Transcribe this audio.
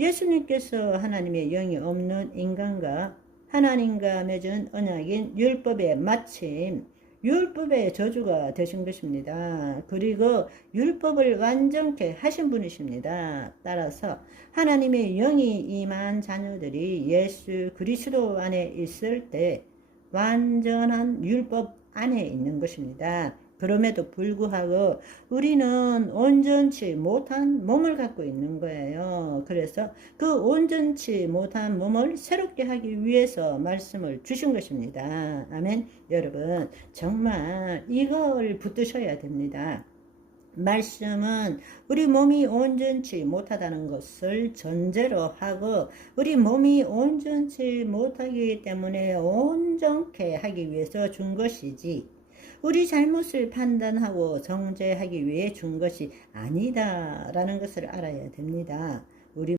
예수님께서 하나님의 영이 없는 인간과 하나님과 맺은 언약인 율법의 마침 율법의 저주가 되신 것입니다. 그리고 율법을 완전케 하신 분이십니다. 따라서 하나님의 영이 임한 자녀들이 예수 그리스도 안에 있을 때 완전한 율법 안에 있는 것입니다. 그럼에도 불구하고 우리는 온전치 못한 몸을 갖고 있는 거예요. 그래서 그 온전치 못한 몸을 새롭게 하기 위해서 말씀을 주신 것입니다. 아멘. 여러분, 정말 이걸 붙드셔야 됩니다. 말씀은 우리 몸이 온전치 못하다는 것을 전제로 하고 우리 몸이 온전치 못하기 때문에 온전케 하기 위해서 준 것이지 우리 잘못을 판단하고 정죄하기 위해 준 것이 아니다라는 것을 알아야 됩니다.